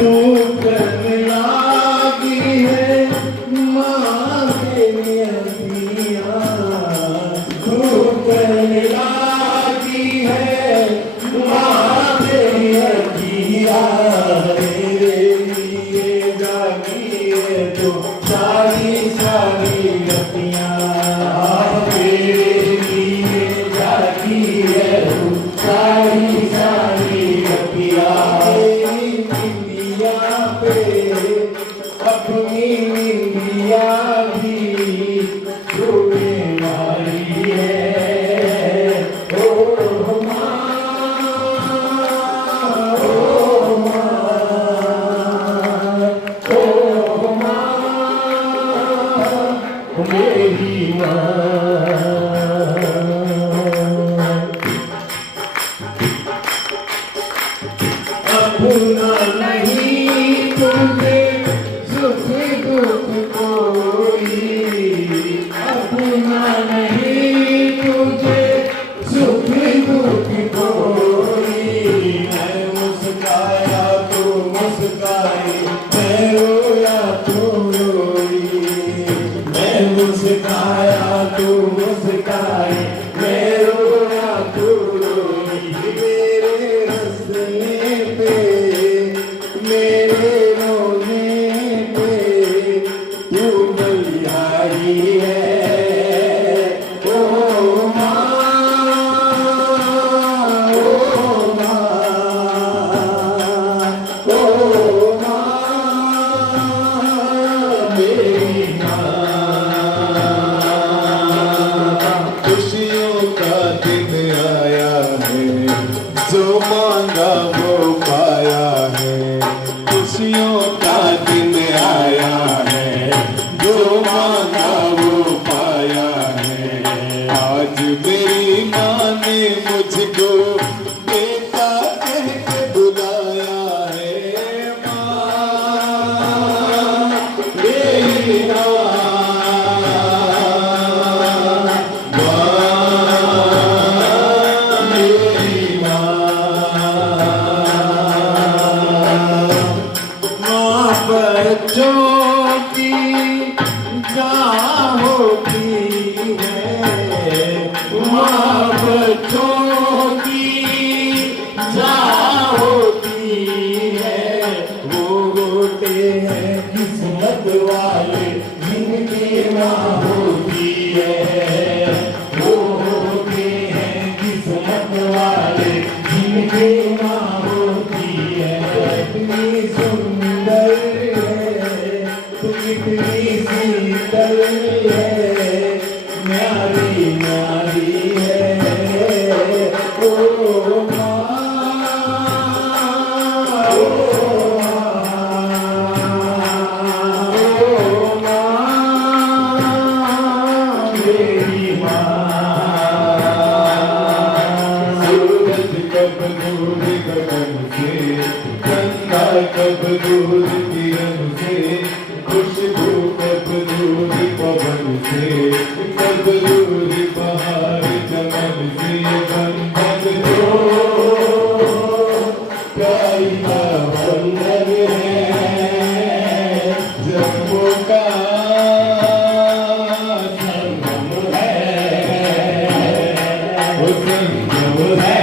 तू करने लागी है माँ अपना नहीं तुझे सुख दुख कोई, अपना नहीं तुझे सुख दुख कोई। मैं मुस्काया तू मुस्काई, मैं रोया तू रोई, मैं मुस्काया तू मुस्काई, मैं रोया तू रोई। मेरे हंसने पे मेरे रोने पे तू बलिहारी है। ओ माँ, ओ माँ, ओ माँ, मेरी माँ। खुशियों का दिन आया है, जो मांगा वो पाया है। खुशियों का दिन आया है, जो मांगा वो पाया है। आज मेरी माँ ने मुझको बेटा कह के बुलाया है। माँ मेरी माँ, बच्चों की गाँव होती है, माँ बच्चों की गाँव होती है। वो होते हैं किस्मत वाले जिनकी माँ होती है, वो होते हैं किस्मत वाले जिनकी माँ होती है। इतनी सुंदर कितनी शीतल है, न्यारी न्यारी है। ओ माँ, ओ माँ, मेरी माँ। सूरज कब दूर गगन से, गंगा कब दूर किरण से, खुशबू कब दूर पवन से, कब दूर बहार चमन से। बंधन जो प्यारी का बंधन है, जन्मों का संगम है, वो संगम है।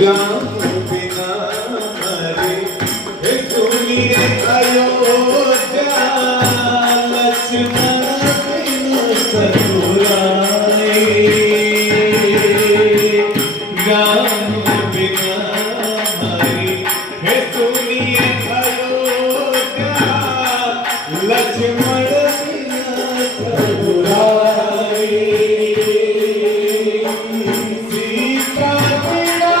राम बिना हरे सुनिए अयोध्या, लक्ष्मण बिन ससुराए। राम बिना हरे सुनिए अयोध्या, लक्ष्मण बिन ससुराए। सीता बिना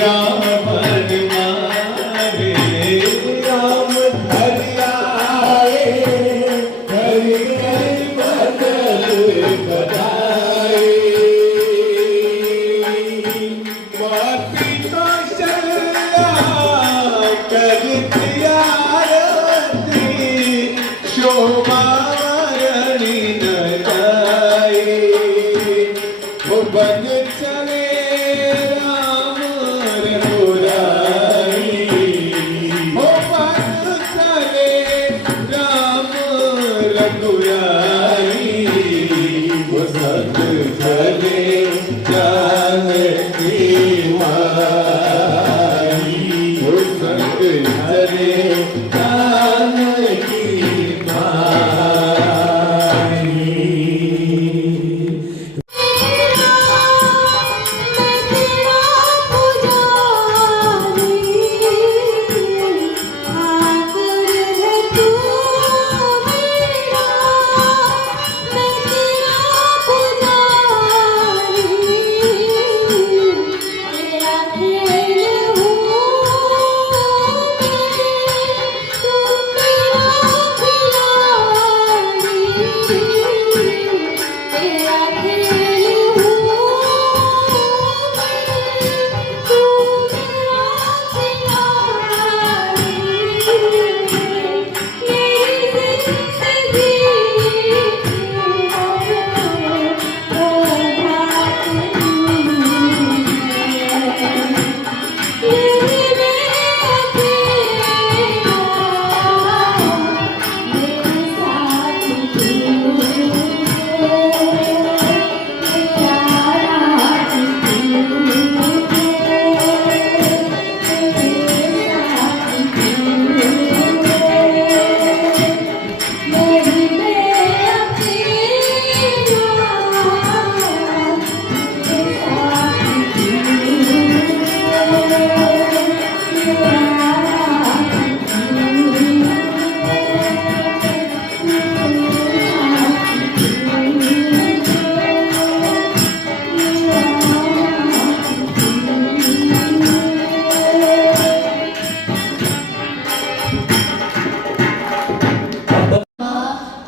रावण मारे राम धरियाए हरि हरि बदल बधाए माती कौशल्या कर दिया आरती शोभा वारणी न जाए वो बन चले राम रघुराई वो बन चले राम रघुराई वो संग चले जानकी माई वो संग चले जानकी माई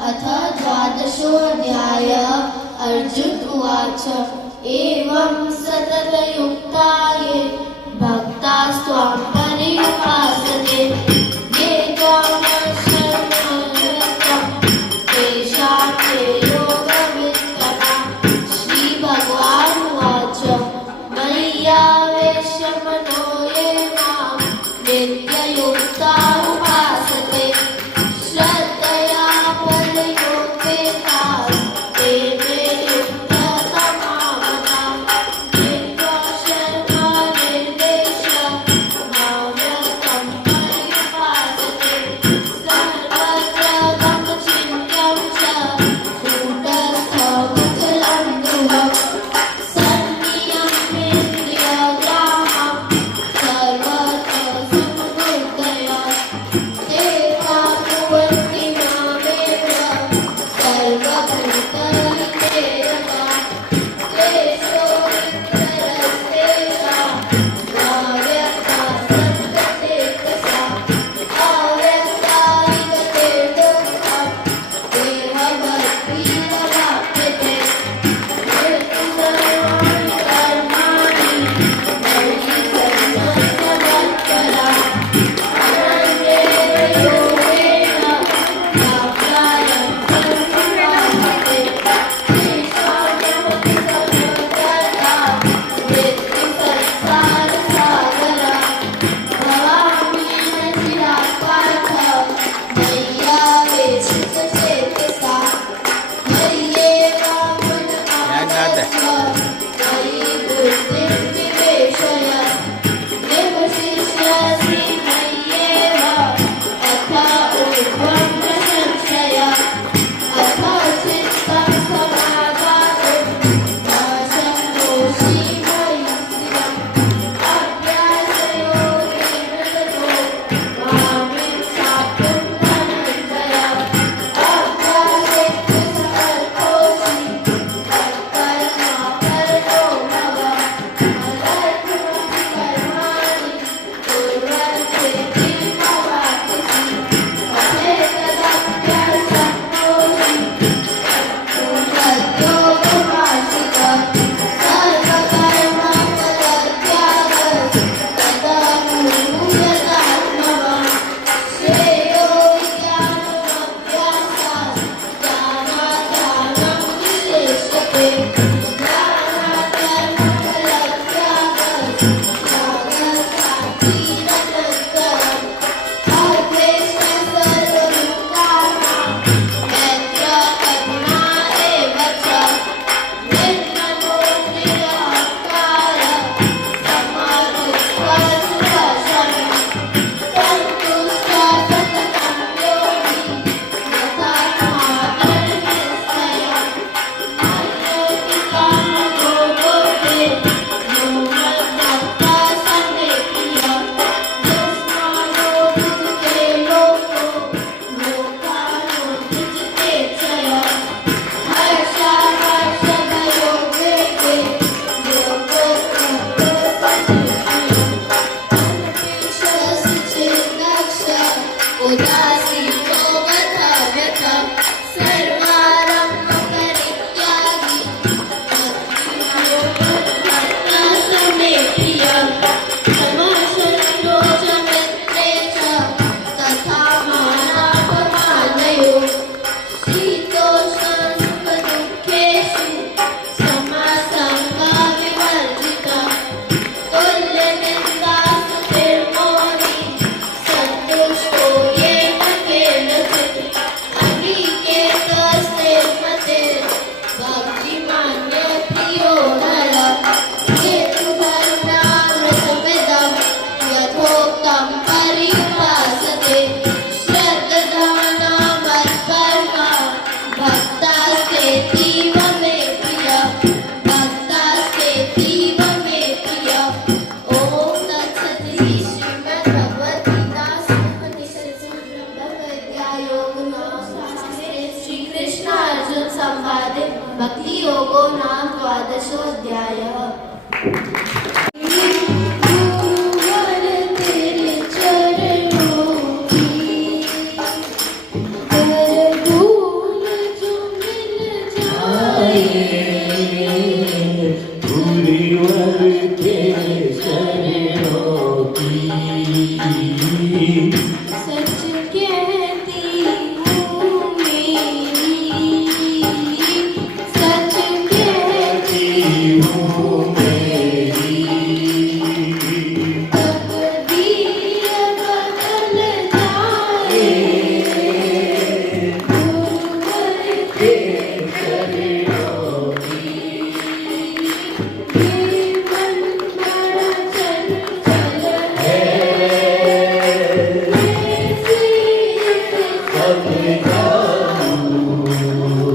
अथ द्वादशोऽध्यायः अर्जुन उवाच एवं सततयुक्ताये भक्तास्त्वां पर्युपासते ये त्वां शरणं तेषां ते योगवित्तमः श्रीभगवानुवाच मय्यावेशमनो ये मां नित्ययुक्ता उपासते श्रद्धया परयोपेताः ते मे युक्ततमाः चित्वा शर्मानिर्देश माव्यक्तं पर्युपासते सर्वत्र गमचिन्त्यं च कूटस्थमचलं ध्रुवम् सन्नियम्येन्द्रियग्रामं गुरुवर तेरे चरणों की कर भूल जो मिल जाए गुरुवर तेरे चरणों की सच कहती हूँ मेरी सच कहती हूँ मेरी तकदीर बदल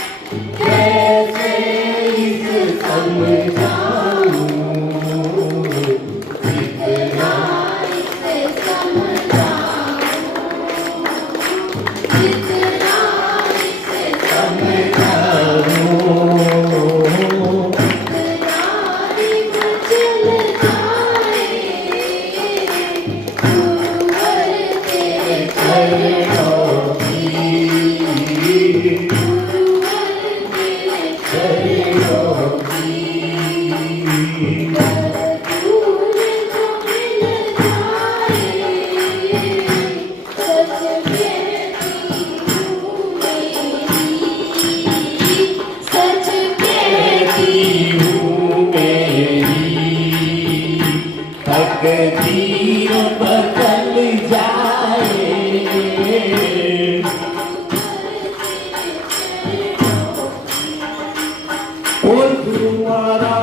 जाए गुरुवर तेरे चरणों की ये मन बड़ा चंचल है तकदीर बदल जाए ओ तुम्हारा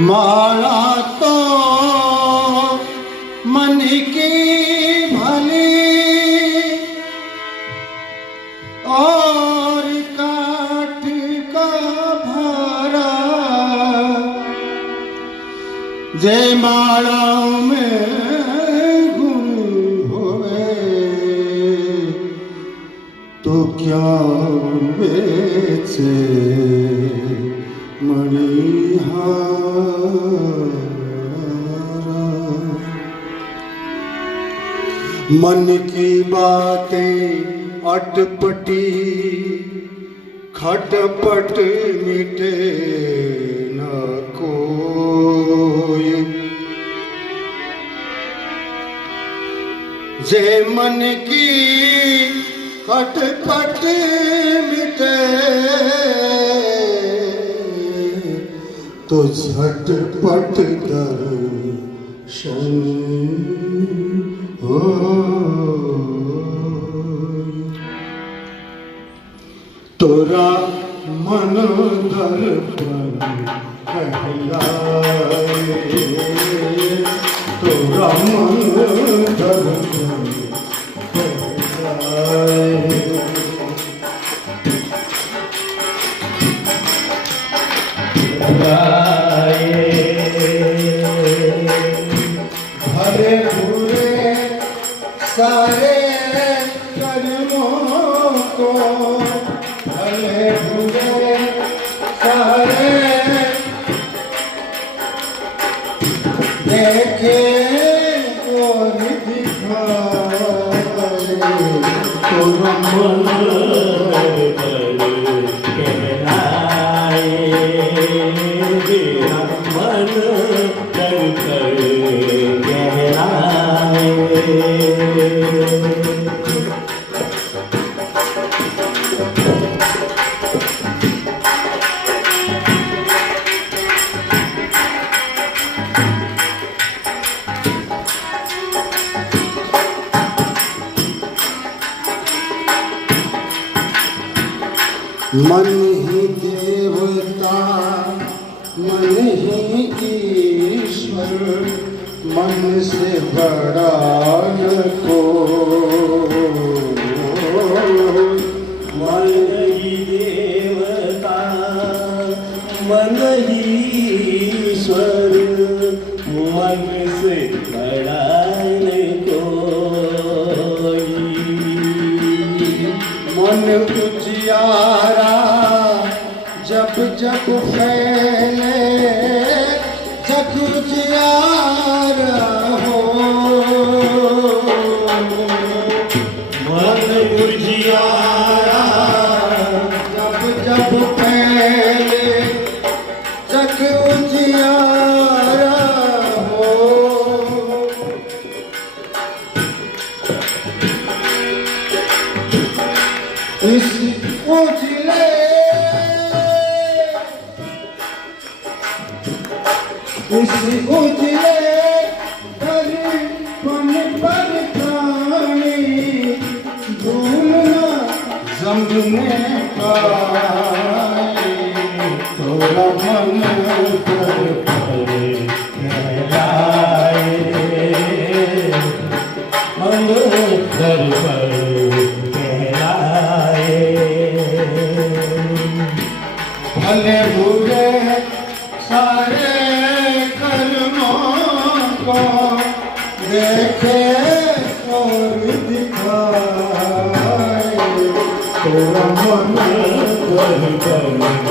माला तो मन की भली और काठ का भरा जय माला में गुण होवे तो क्या बेचे मन की बातें अटपटी खटपट मिटे न कोई जे मन की खटपट मिटे तो झटपट दर्शन हो तोरा मन दर्पण कहलाए तोरा मन दर्पण कहलाए भरे बुरे सारे कर्मों को भले बुरे सारे देखे और दिखाए तो मन मन ही देवता मन ही ईश्वर मन से बड़ा न कोई। मन ही देवता मन ही ईश्वर, मन से बड़ा न कोई। मन उजियारा जब जब फैले, जग उजियारा हो। मन उजियारा जब जब फैले, जग उजियारा हो। इस उजले इस उजले दर्पण पर प्राणी भूलना जमने पाए। थोड़ा मन कर कहलाए, मन कर कहलाए। भले बुरे सारे कर्मों को देखे और दिखाए। थोड़ा मन कर कहलाए, मन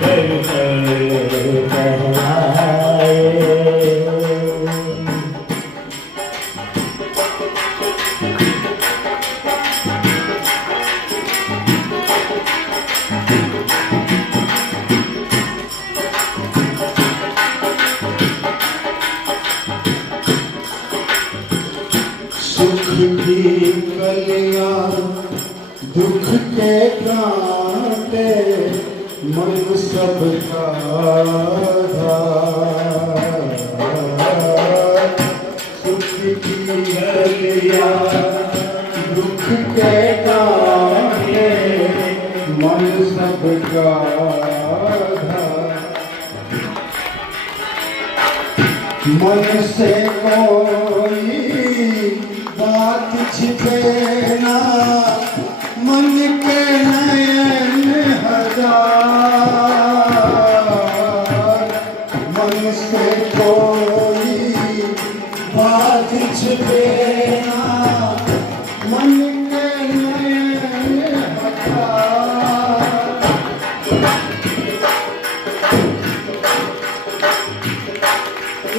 कर कहलाए। सुख की कलियां दुख के कांटे, मन सबका आधार। सुख की कलियां दुख के कांटे, मन सबका आधार। मन से कोई बात छिपे ना, मन के नयन हजार। मन से कोई बात छिपे ना, मन के नयन हजार।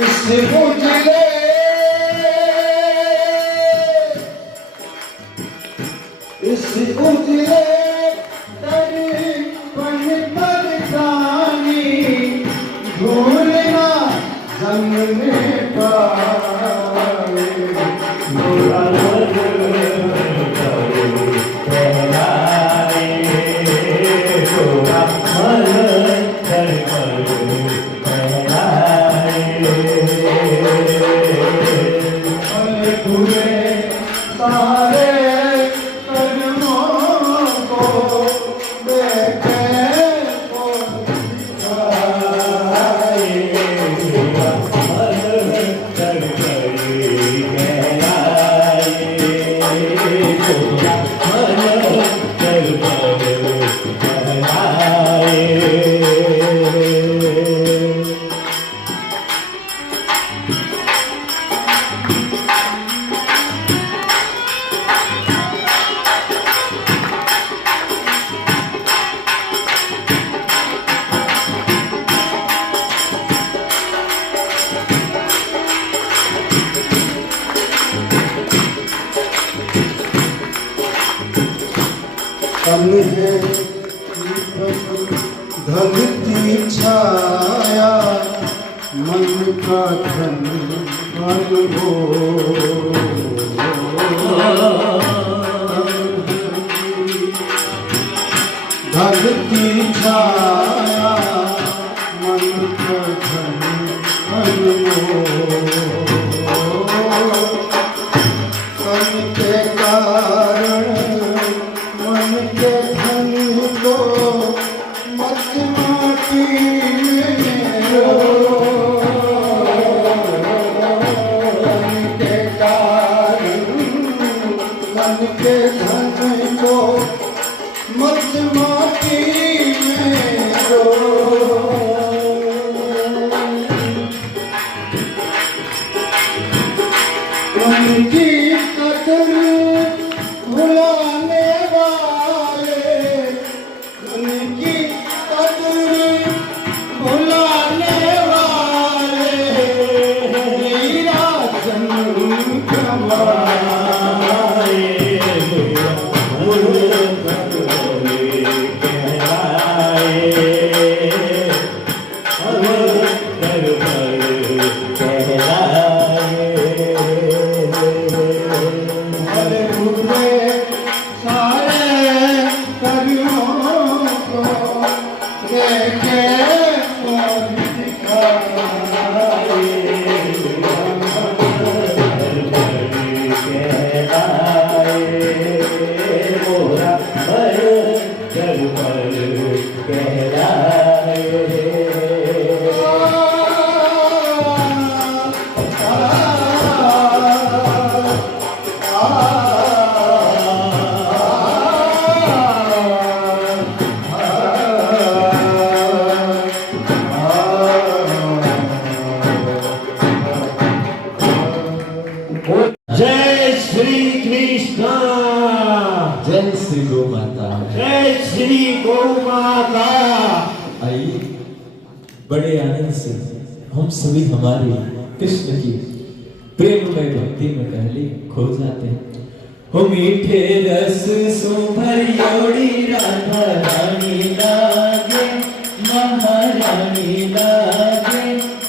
इस उजले इस उजले दर्पण पर प्राणी भूलना जमने पाए। थोड़ा मन कहलाए, थोड़ा मन कहलाए। भले बुरे सारे कर्मों को देखे और दिखाए। कम है धन की छाया, मन का धन मन हो। धन की छाया, मन का धन मन हो। कम के कारण मन के धन को मत माटी के धन को मत माटी में रो। उनकी कदर भुलाने वाले, उनकी कदर भुलाने वाले मेरा जन्म कमाए। हरे हुए सारे कवियों को देखे और दिखाए। जय श्री कृष्ण, जय श्री गौ माता। जय श्री गौ माता। आइए बड़े आनंद से हम सभी हमारे कृष्ण की प्रेममय भक्ति में पहले खो जाते हैं। हो मीठे रस सुभरियोड़ी राधा रानी लागे, महारानी लागे,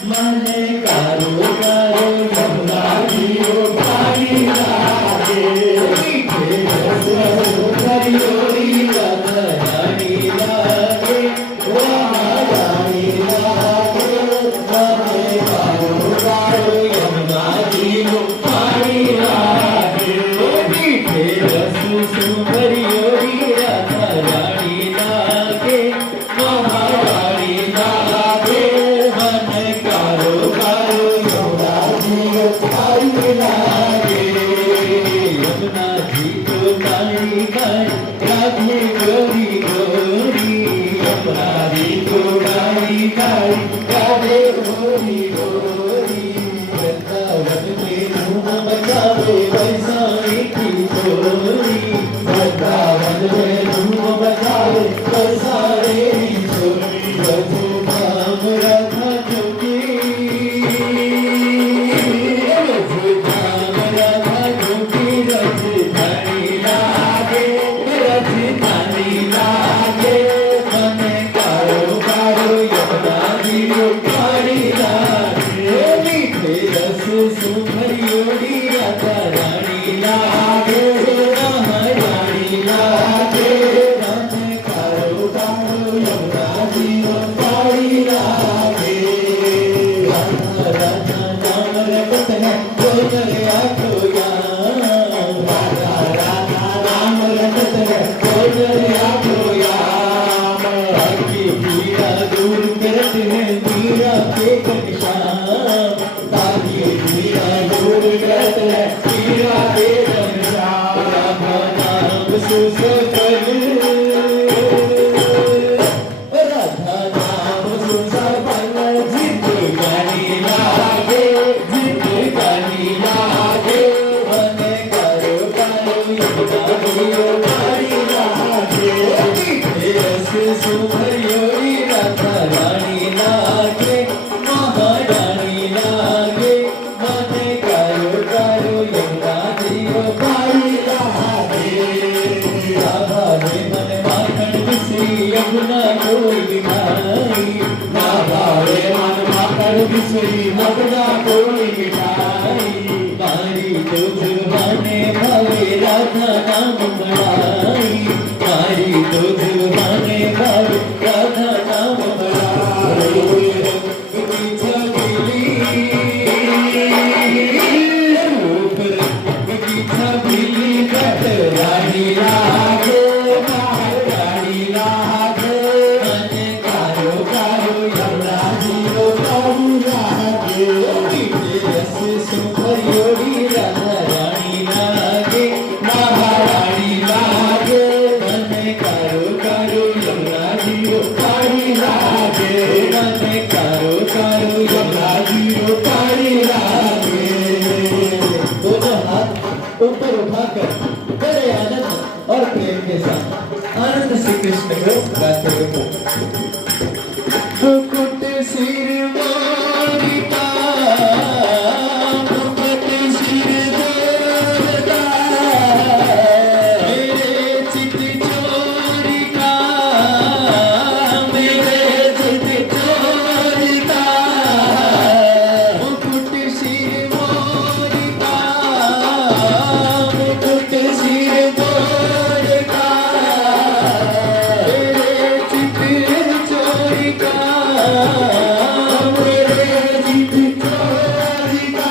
मने कारो कारो यमुना जियो पानी लागे। मीठे रस सुभरियोड़ी राधा रानी लागे, महारानी लागे, मने कारो कारो यमुना जियो पानी लागे। मीठे रस सुभरियोड़ी राधा रानी लागे, महारानी लागे, मन कारो कारो यमुना जियो पानी लागे। यमुना जी को गाड़ी गाड़ी राधे गोरी गोरी, यमुना जी को गाड़ी गाड़ी राधे गोरी गोरी। वृंदावन में धूम मचावे बरसाने की छोरी, वृंदावन में धूम मचावे बरसाने की छोरी। रघु धाम राधा जोगी, रघु धाम राधा जोगी, राजधानी लागे, राजधानी लागे, मन कारो कारो यमुना जियो पानी लागे। मीठे रस सुभरियोड़ी राधा रानी लागे, महारानी लागे, मन कारो कारो यमुना जियो पानी लागे। राधा राधा नाम रटत है कोई दरिया खोया, राधा राधा नाम रटत है कोई दरिया खोया। ताकि पीड़ा दूर करत है मीरा के घनश्याम, ताकि पीड़ा दूर करत है मीरा के घनश्याम। राधा नाम सुसफल, राधा नाम सुसफल, जिंदगानी लागे, जिंदगानी लागे, मन करो करो यमुना जियो पानी लागे। मीठे रस सुभरियोड़ी राधा रानी लागे, महारानी लागे, मन करो करो यमुना जियो पानी लागे। राधा ने मन माखन मिश्री यमुना कोई मिठाई, राधा ने मन माखन मिश्री यमुना कोई मिठाई। मारी तो जुबाने भावे राधा नाम बढ़ाई, मारी तो जुबाने भावे राधा नाम बढ़ाई। रंग की छबीली रूप, रंग की छबीली रानी लागे, महारानी लागे, मन कारो कारो यमुना जियो पानी लागे। मीठे रस सुभरियोड़ी राधा रानी लागे, महारानी गाकर बड़े आनंद और प्रेम के साथ आनंद से कृष्ण को गाते रहो। मुकुट सिर मोरिका, मुकुट सिर मोरदा, मेरे चित चोरिका, मेरे चित चोरिका, मुकुट सिर मोरिका, मुकुट सिर मोरिका, मेरे चित चोरिका, मेरे चित चोरिका।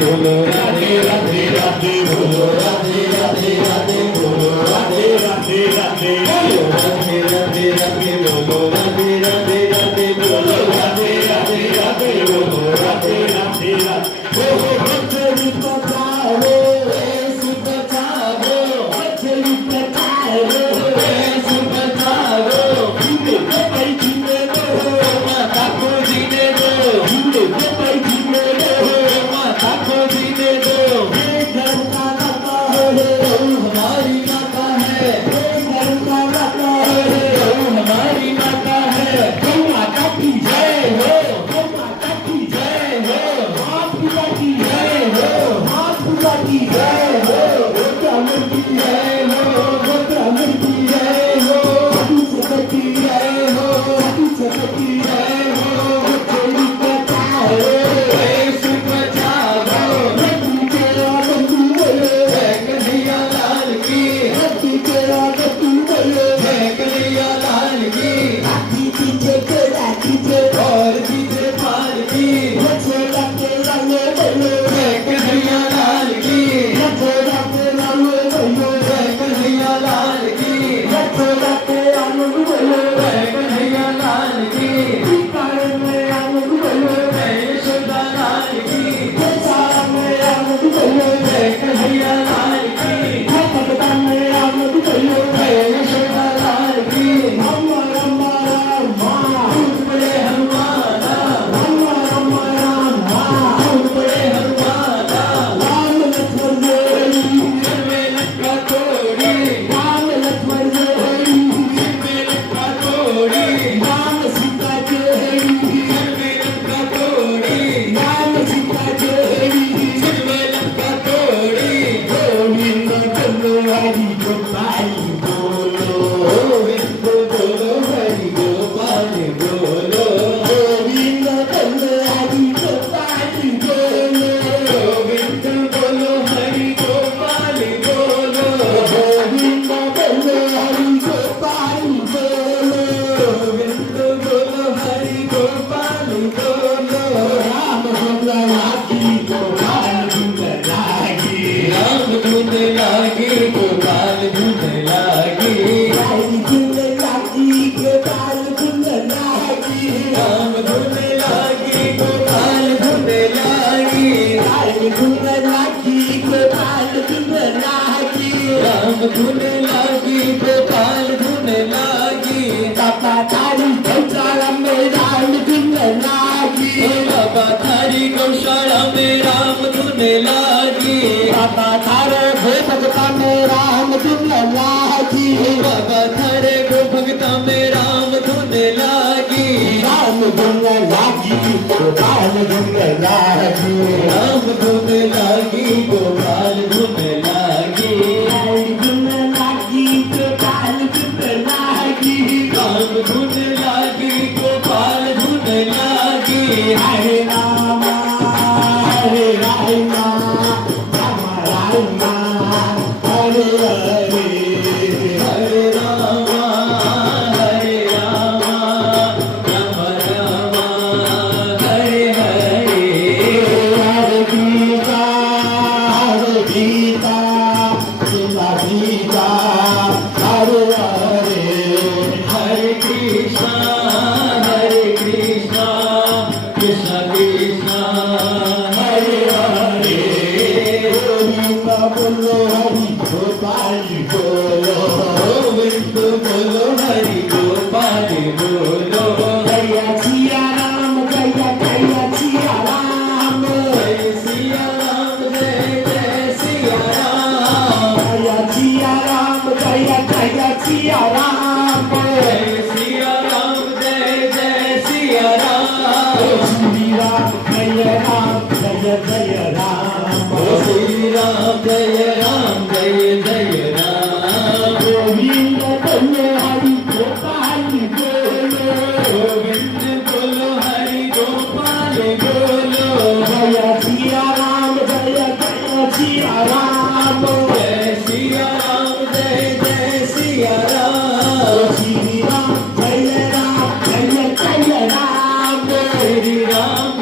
बोलो राधे राधे राधे बोलो राधे राधे राधे बोलो राधे राधे राधे बोलो राधे राधे राधे बोलो राधे राधे राधे बोलो राधे राधे राधे बोलो राधे राधे राधे ओ बच्चे बचाओ ऐसे बचाओ बच्चे बचाओ ऐसे बचाओ जीने जीने दो माता को जीने दो जीने दो माता को जीने दो। ये घर का लता है हमारी माता है, ये घर का लता है हमारी माता है। गौ माता की जय हो, गौ माता की जय हो, माँ पिता की जय हो, माँ पिता की जय हो, ब्राह्मण की जय हो, ब्राह्मण की जय हो, साधु संत की जय हो, साधु संत की जय हो। बच्चे बचाओ ऐसे बचाओ, रति तेरा बंधु है कन्हैया लाल की, रति तेरा बंधु है कन्हैया लाल की। हाथी पीछे घोड़ा पीछे और पीछे पाल की, बछड़ा तेरा ये बोलो है कन्हैया लाल की, बछड़ा तेरा ये बोलो है कन्हैया लाल की, बछड़ा तेरा ये बोलो है कन्हैया लाल की। कार में आनंद बोलो है यशोदा लाल की, बेचारा में आनंद बोलो है कन्हैया लाल की, भगवान में आनंद बोलो है यशोदा लाल की। राम राम राम खूब बड़े हनुमाना, राम राम राम खूब बड़े हनुमाना। राम लक्ष्मण जोड़ी सिर में लंका तोड़ी, राम लक्ष्मण जोड़ी सिर में लंका तोड़ी, राम सीता जोड़ी सिर में लंका तोड़ी, राम सीता जोड़ी सिर में लंका तोड़ी। गोविंद बोलो हरि गोपाल बोलो, गोविंद बोलो हरि गोपाल बोलो, गोविंद बोलो हरि गोपाल बोलो, गोविंद बोलो हरि गोपाल बोलो, गोविंद बोलो हरि गोपाल बोलो, गोविंद बोलो हरि गोपाल बोलो। राम धुन लागी गोपाल धुन लागी, राम धुन लागी गोपाल धुन लागी, हरि धुन लागी गोपाल धुन लागी, राम धुन लागी गोपाल धुन लागी, हरि धुन लागी गोपाल धुन लागी, राम धुन लागी गोपाल धुन लागी। बाबा थारी गौशाला में राम धुन लागी, बाबा थारी गौशाला में राम धुन लागी, बाबा थारे गो भगता में राम धुन लागी, बाबा थारे गो भगता में राम धुन लागी, राम धुन लागी गोपाल धुन लागी, राम धुन लागी गोपाल धुन लागी, हरि धुन लागी गोपाल धुन लागी, राम धुन लागी गोपाल धुन लागी। हरे राम राम राम हरे हरे, हरे राम राम राम हरे हरे, हरे कृष्णा हरे बोलो हरि गोपाल बोलो जय सिया राम जय जय सिया राम जय सिया राम जय जय सिया राम जय सिया राम जय जय सिया राम जय सिया राम जय जय सिया राम श्री राम जय राम जय जय राम श्री राम जय राम जय जय राम गोविंद बोलो हरि गोपाल बोलो गोविंद बोलो हरि गोपाल बोलो जय सिया राम जय जय सिया राम जय सिया राम जय जय सिया राम श्री राम जय राम जय जय राम श्री राम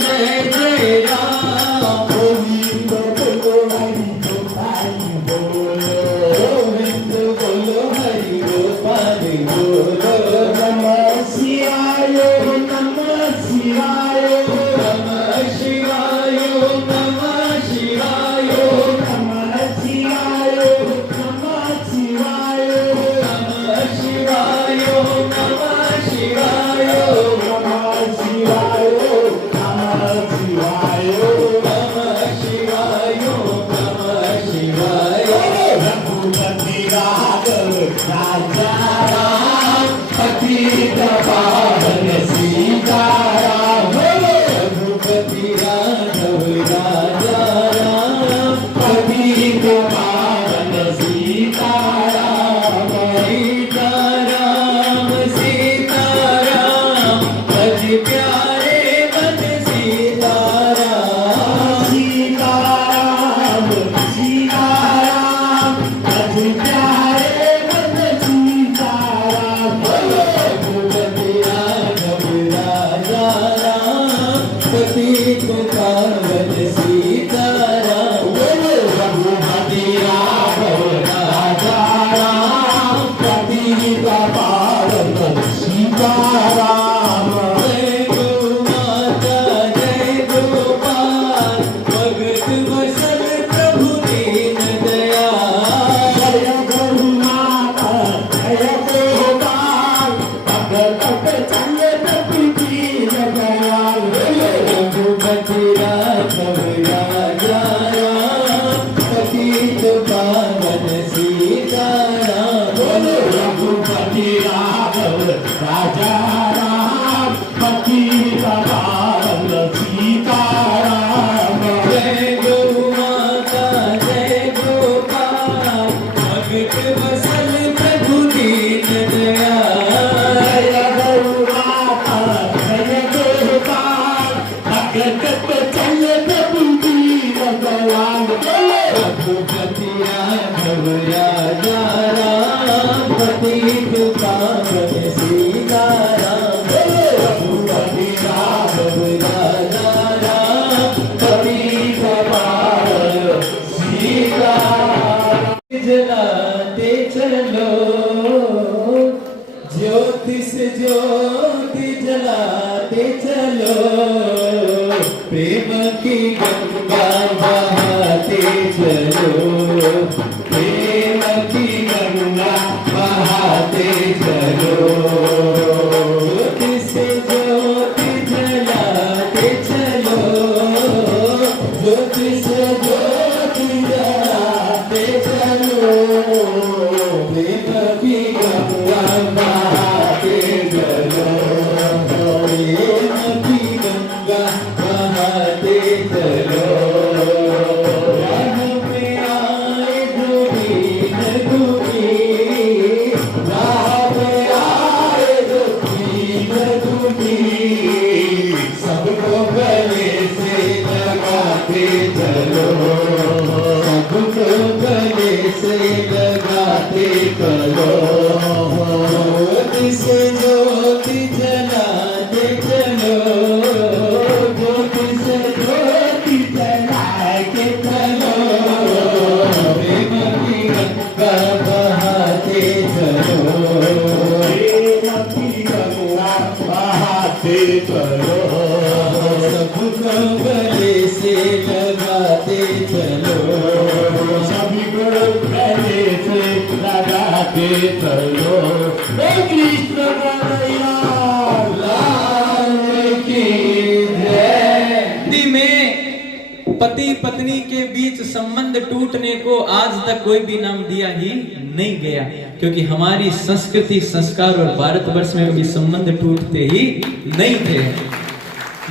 जय जय राम गोविंद बोलो हरि गोपाल बोलो गोविंद बोलो हरि गोपाल बोलो नमः शिवाय नमः शिवाय नमः शिवाय नमः शिवाय नमः शिवाय नमः शिवाय नमः शिवाय नमः शिवाय नमः शिवाय नमः शिवाय नमः शिवाय नमः शिवाय रघुपति राघव राजा राम पतित पावन सीताराम रघुपति राघव राजा राम पतित पावन सीताराम सीताराम सीताराम पति प्यारे मन सीताराम सीताराम सीताराम अति प्यारे मन सीताराम रघुपति राघव राजा राम पतित पावन सीताराम रघुपति राघव राजा राम पतित पावन सीताराम जय गो माता जय गोपाल भगत वसल प्रभु दीन दयाल जय गौ माता जय गोपाल भगत चल प्रभु दयाल रघुपति राघव राजा राम पतित पावन सीताराम रघुपति राघव राजा राम पतित पावन सीताराम जय गो माता जय गोपाल भगत वसल प्रभु दीन दयाल जय गौ माता जय गोपाल भगत चल प्रभु दयाल रघुपति राघव राजा राम पतित पावन सीताराम रघुपति राघव राजा राम पतित पावन सीताराम जलाते चलो ज्योति से ज्योति जलाते चलो प्रेम की गंगा बहाते चलो प्रेम की गंगा बहाते चलो ज्योति से ज्योति जलाते चलो ज्योति से ज्योति जलाते चलो प्रेम की गंगा बहाते चलो प्रेम की गंगा बहाते चलो राह में आए गोविंद गोपी राह में आए गोविंद गोपी सबको गले से लगाते चलो सबको गले से लगाते चलो ज्योति से ज्योति जलाते चलो ज्योति से ज्योति जलाते चलो प्रेम की गंगा बहाते चलो प्रेम की गंगा बहाते चलो सबको गले से लगाते चलो सभी को गले से लगाते चलो कृष्ण कन्हैया लाल की जय। हिंदी में पति पत्नी के बीच संबंध टूटने को आज तक कोई भी नाम दिया ही नहीं गया, क्योंकि हमारी संस्कृति संस्कार और भारतवर्ष में भी संबंध टूटते ही नहीं थे।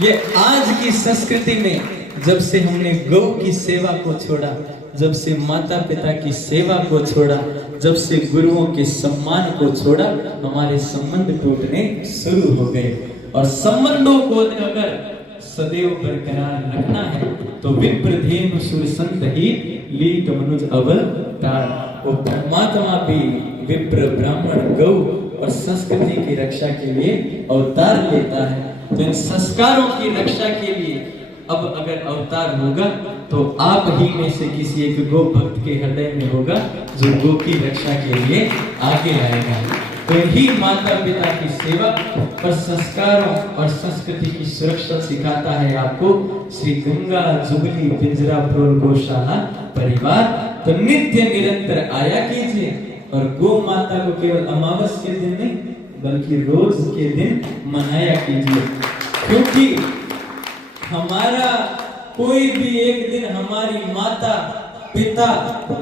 ये आज की संस्कृति में जब से हमने गौ की सेवा को छोड़ा, जब से माता पिता की सेवा को छोड़ा, जब से गुरुओं के सम्मान को छोड़ा, हमारे संबंध टूटने शुरू हो गए। और संबंधों को अगर सदैव बरकरार रखना है तो विप्रधेनु सुरसंत ही लीट मनुज अवतार। वो परमात्मा भी विप्र ब्राह्मण गौ और संस्कृति की रक्षा के लिए अवतार लेता है। तो इन संस्कारों की रक्षा के लिए अब अगर अवतार होगा तो आप ही में से किसी एक गो भक्त के हृदय में होगा जो गो की रक्षा के लिए आगे आएगा। तो ही माता पिता की सेवा और संस्कारों और संस्कृति की सुरक्षा सिखाता है आपको श्री गंगा जुबली पिंजरापुर गौशाला परिवार। तो नित्य निरंतर आया कीजिए और गो माता को केवल अमावस के दिन नहीं बल्कि रोज के दिन मनाया कीजिए, क्योंकि हमारा कोई भी एक दिन हमारी माता पिता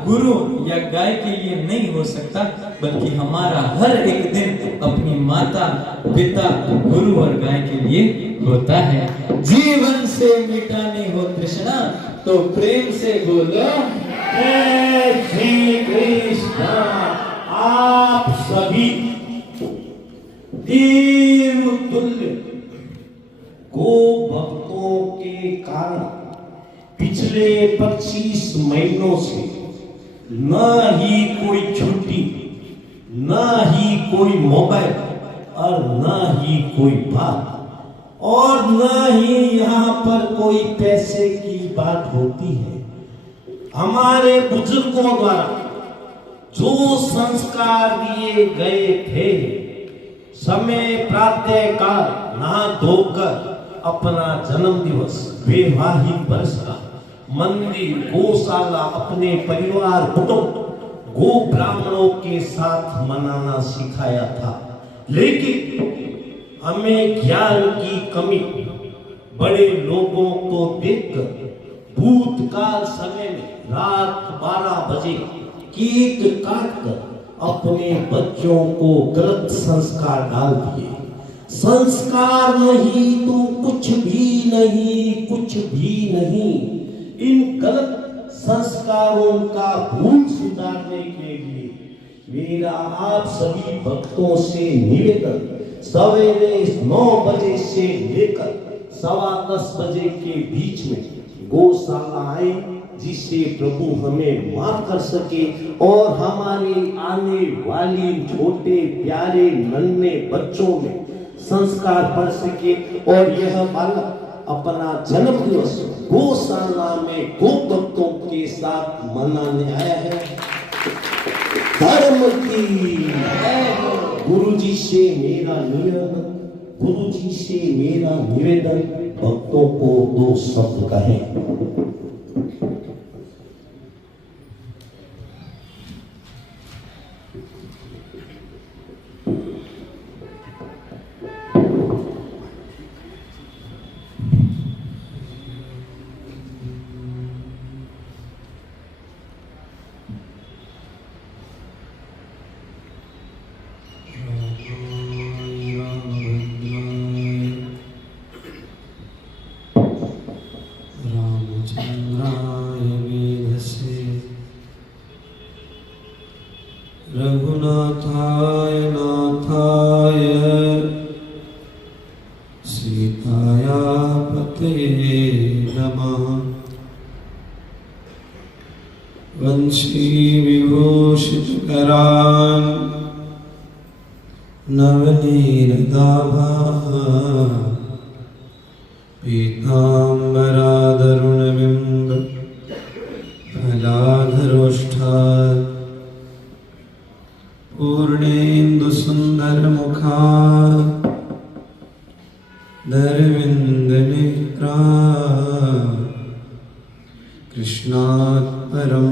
गुरु या गाय के लिए नहीं हो सकता, बल्कि हमारा हर एक दिन अपनी माता पिता गुरु और गाय के लिए होता है। जीवन से मिटानी हो तृष्णा तो प्रेम से बोलो जय श्री कृष्ण। आप सभी देव तुल्य गो भक्तों के कारण पिछले 25 महीनों से न ही कोई छुट्टी, न ही कोई मोबाइल और न ही कोई बात और न ही यहाँ पर कोई पैसे की बात होती है। हमारे बुजुर्गों द्वारा जो संस्कार दिए गए थे, समय प्रातःकाल नहा धोकर अपना जन्म दिवस, वैवाहिक वर्ष, मंदिर, गौशाला, अपने परिवार कुटुंब, गो ब्राह्मणों के साथ मनाना सिखाया था। लेकिन हमें ज्ञान की कमी, बड़े लोगों को देखकर भूतकाल समय में रात 12 बजे केक काटकर अपने बच्चों को गलत संस्कार डाल दिए। संस्कार नहीं तो कुछ भी नहीं, कुछ भी नहीं। इन गलत संस्कारों का भूल सुधारने के लिए मेरा आप सभी भक्तों से निवेदन, सवेरे 9 बजे से लेकर 10:15 बजे के बीच में गौशाला आए, जिससे प्रभु हमें माफ कर सके और हमारे आने वाली छोटे प्यारे नन्हे बच्चों में संस्कार पढ़ सके और यह बालक अपना जन्म दिवस गौशाला में गो भक्तों के साथ मनाने आया है। धर्म की गुरु जी से मेरा निवेदन, गुरु जी से मेरा निवेदन, भक्तों को 2 शब्द कहें। रघुनाथाय नाथाय सीताया पतये नमः। वंशी विभूषितकरान् नवनीरदाभाः पीताम्बरादरुणबिम्ब फलाधरोष्ठात् पूर्णेन्दुसुन्दरमुखात् दरविन्दनेत्रात् कृष्णात् परं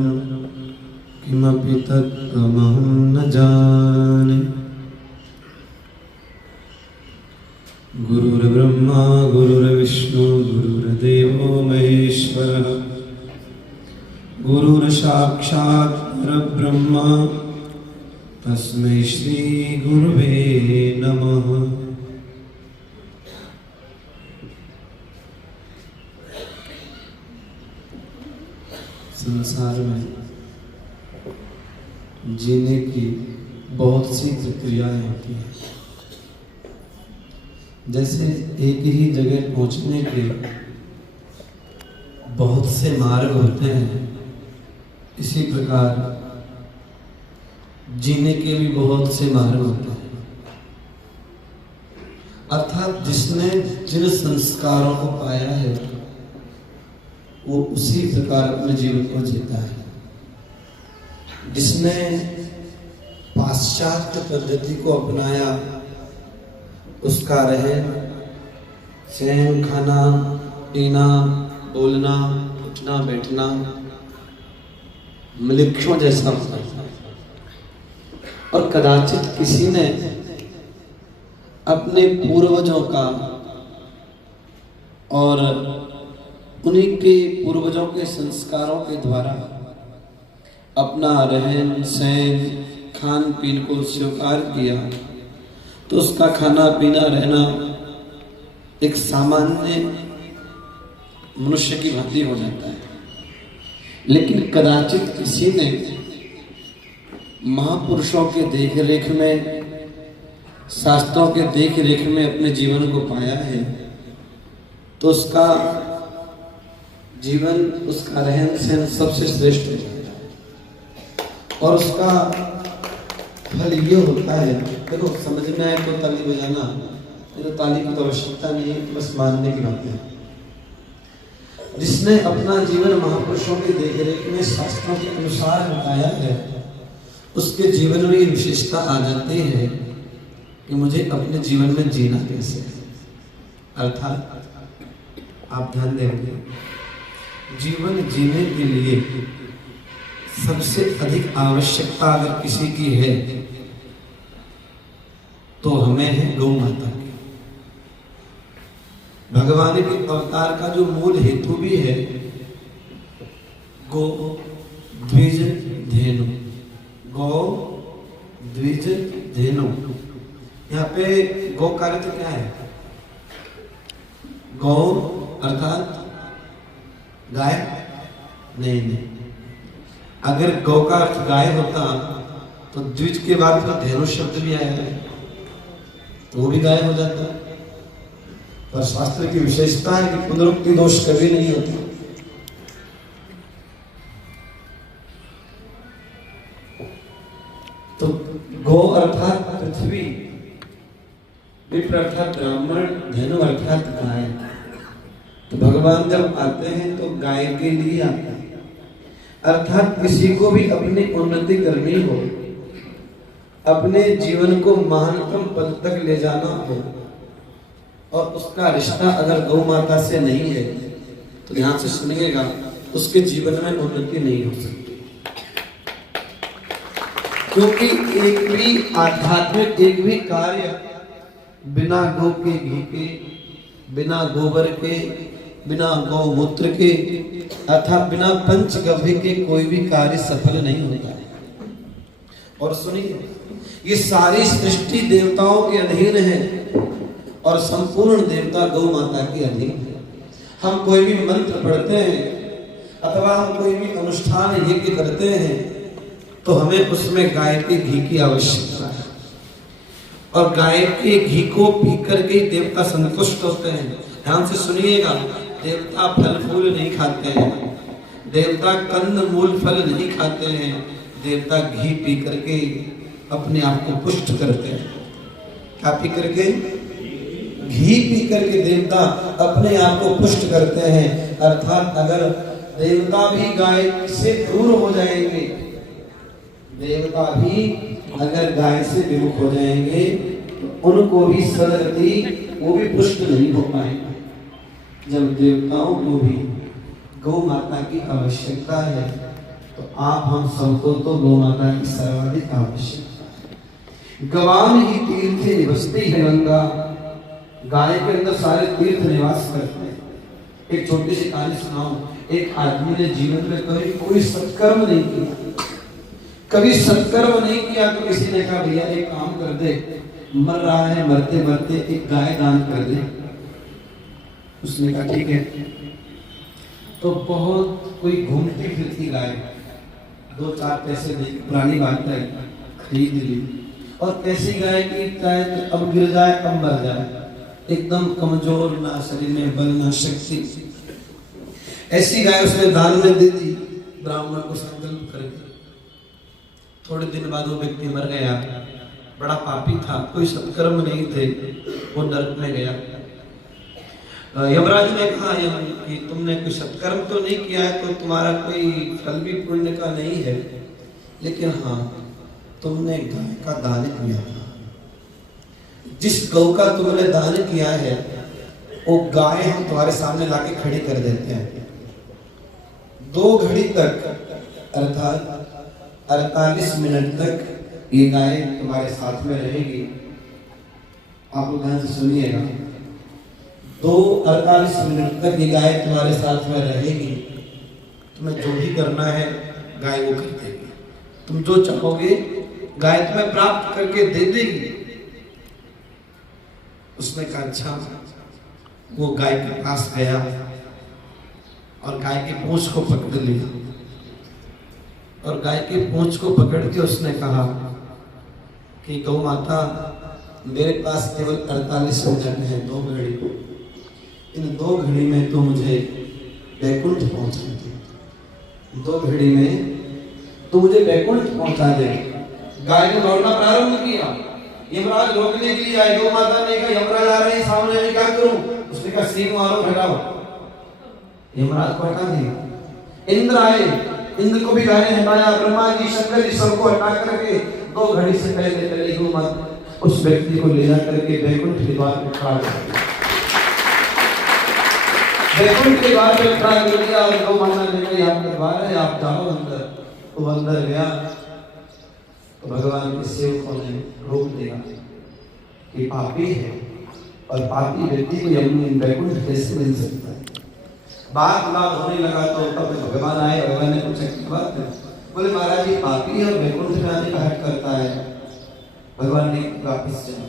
किमपि तत्त्वमहं न जाने। गुरुर्ब्रह्मा गुरुर्विष्णु गुरुर्देवो महेश्वरः गुरुर्साक्षात् परब्रह्म तस्मै श्री गुरुवे नमः। संसार में जीने की बहुत सी प्रक्रियाएं होती हैं। जैसे एक ही जगह पहुंचने के बहुत से मार्ग होते हैं, इसी प्रकार जीने के भी बहुत से मार्ग होते हैं। अर्थात जिसने जिन संस्कारों को पाया है वो उसी प्रकार अपने जीवन को जीता है। जिसने पाश्चात्य पद्धति को अपनाया उसका रहन सहन, खाना पीना, बोलना, उठना बैठना मृक्षों जैसा होता है। और कदाचित किसी ने अपने पूर्वजों का और उन्हीं के पूर्वजों के संस्कारों के द्वारा अपना रहन सहन खान पीन को स्वीकार किया, तो उसका खाना पीना रहना एक सामान्य मनुष्य की भांति हो जाता है। लेकिन कदाचित किसी ने महापुरुषों के देख रेख में, शास्त्रों के देख रेख में अपने जीवन को पाया है, तो उसका जीवन, उसका रहन सहन सबसे श्रेष्ठ हो जाता है। और उसका फल ये होता है, देखो समझ में आए तो ताली बजाना, तो ताली की तो आवश्यकता नहीं है, बस मानने की बात है। जिसने अपना जीवन महापुरुषों के देखरेख में शास्त्रों के अनुसार बताया है, उसके जीवन में ये विशेषता आ जाती है कि मुझे अपने जीवन में जीना कैसे है। अर्थात आप ध्यान देंगे, जीवन जीने के लिए सबसे अधिक आवश्यकता अगर किसी की है तो हमें है गौ माता की। भगवान के अवतार का जो मूल हेतु भी है, गो द्विज धेनु, गौ द्विज धेनु। यहाँ पे गौ का अर्थ क्या है? गौ अर्थात गाय नहीं। अगर गौ का अर्थ गाय होता तो द्विज के बाद फिर धेनु शब्द भी आएगा तो वो भी गाय हो जाता। पर शास्त्र की विशेषता है कि पुनरुक्ति दोष कभी नहीं होता। तो गौ अर्थात पृथ्वी, विप्र अर्थात ब्राह्मण, धेनु अर्थात गाय। तो भगवान जब आते हैं तो गाय के लिए आते हैं। अर्थात किसी को भी अपनी उन्नति करनी हो, अपने जीवन को महानतम पद तक ले जाना हो, और उसका रिश्ता अगर गौ माता से नहीं है तो ध्यान से सुनिएगा, उसके जीवन में उन्नति नहीं हो सकती। क्योंकि एक भी आध्यात्मिक एक भी कार्य बिना गौ के घी के, बिना गोबर के, बिना गौमूत्र के, अर्थात बिना पंचगव्य के कोई भी कार्य सफल नहीं होता है। और सुनिए, ये सारी सृष्टि देवताओं के अधीन है और संपूर्ण देवता गौ माता के अधीन है। हम कोई भी मंत्र पढ़ते हैं अथवा हम कोई भी अनुष्ठान यज्ञ करते हैं तो हमें उसमें गाय के घी की आवश्यकता है। और गाय के घी को पी करके देवता संतुष्ट होते हैं। ध्यान से सुनिएगा, देवता फल फूल नहीं खाते हैं, देवता कंद मूल फल नहीं खाते हैं, देवता घी पी करके अपने आप को पुष्ट करते हैं। क्या पी करके? घी पी करके देवता अपने आप को पुष्ट करते हैं। अर्थात अगर देवता भी गाय से दूर हो जाएंगे, देवता भी अगर गाय से विमुख हो जाएंगे तो उनको भी सदगति, वो भी पुष्ट नहीं हो पाएंगे। जब देवताओं को भी गौ माता की आवश्यकता है तो आप हम सबको तो गौ माता की सर्वाधिक आवश्यकता है। गवाम ही तीर्थे बसती है गंगा, गाय के अंदर सारे तीर्थ निवास करते हैं। एक छोटी सी कहानी सुनाऊं। एक आदमी ने जीवन में कभी कोई सत्कर्म नहीं किया, कभी सत्कर्म नहीं किया, तो किसी ने कहा भैया एक काम कर दे, मर रहा है, मरते मरते एक गाय दान कर दे। उसने कहा ठीक है। तो बहुत कोई घूमती फिरती गाय, 2-4 पैसे दे, पुरानी बात है, खरीद ली। और कैसी गाय की चाहे तो अब गिर जाए अब मर जाए, एकदम कमजोर, ना शरीर में बल ना शक्ति, ऐसी गाय उसने दान में दे दी ब्राह्मण को संकल्प करके। थोड़े दिन बाद वो व्यक्ति मर गया, बड़ा पापी था, कोई सत्कर्म नहीं थे, वो नरक में गया। यमराज ने कहा कि तुमने कोई सत्कर्म तो नहीं किया है, तो तुम्हारा कोई फल भी पुण्य का नहीं है, लेकिन हाँ तुमने गाय का दान किया था। जिस गौ का तुमने दान किया है वो गाय हम तुम्हारे सामने लाके खड़ी कर देते हैं। 2 घड़ी तक अर्थात 48 मिनट तक ये गाय तुम्हारे साथ में रहेगी। आप लोग ध्यान से सुनिएगा, 48 मिनट तक ये गाय तुम्हारे साथ में रहेगी। तुम्हें जो भी करना है गाय वो कर देगी, तुम जो चाहोगे गाय तुम्हें प्राप्त करके दे देगी। उसने कहा अच्छा। वो गाय के पास गया और गाय की पूंछ को पकड़ लिया, और गाय की पूंछ को पकड़ के उसने कहा कि गौ माता, मेरे पास केवल 48 मिनट है, 2 घड़ी, इन 2 घड़ी में तो मुझे वैकुंठ पहुंचा दे, 2 घड़ी में तो मुझे वैकुंठ पहुंचा दे। गाय ने दौड़ना प्रारंभ किया, यमराज रोकने के लिए आए। गौ माता ने कहा यमराज आ रहे हैं सामने, मैं क्या करूं? उसने कहा सींग मारो, हटाओ। यमराज को हटा दिया। इंद्र आए, इंद्र को भी गाय ने हटाया। ब्रह्मा जी, शंकर जी सबको हटा करके 2 घड़ी से पहले चली गौ माता उस व्यक्ति को ले जा करके वैकुंठ के द्वार पर खड़ा कर दिया। वैकुंठ के द्वार पर खड़ा कर दिया और गौ माता ने कहा आपका द्वार है, आप जाओ अंदर। तो अंदर गया तो भगवान के सेवकों ने रोक दिया कि पापी है और पापी व्यक्ति को यमुना वैकुंठ कैसे मिल सकता है। बात होने लगा तो तब भगवान आए। भगवान ने पूछा क्या बात है? बोले महाराज जी पापी है और वैकुंठ में आने का हट करता है। भगवान ने वापस चला,